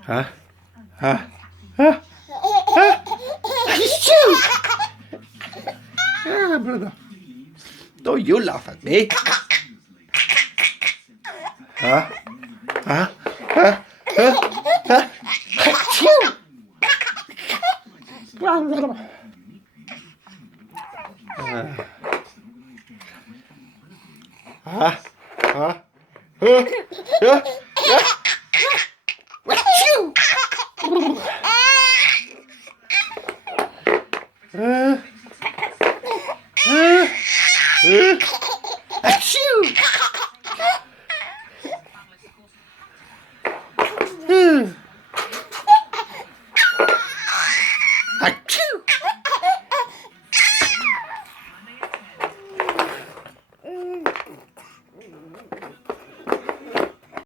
Hả? Hả? Hả? Hả? Achoo! Ah, brother. Don't you laugh at me. Hả? Hả? Hả? Hả?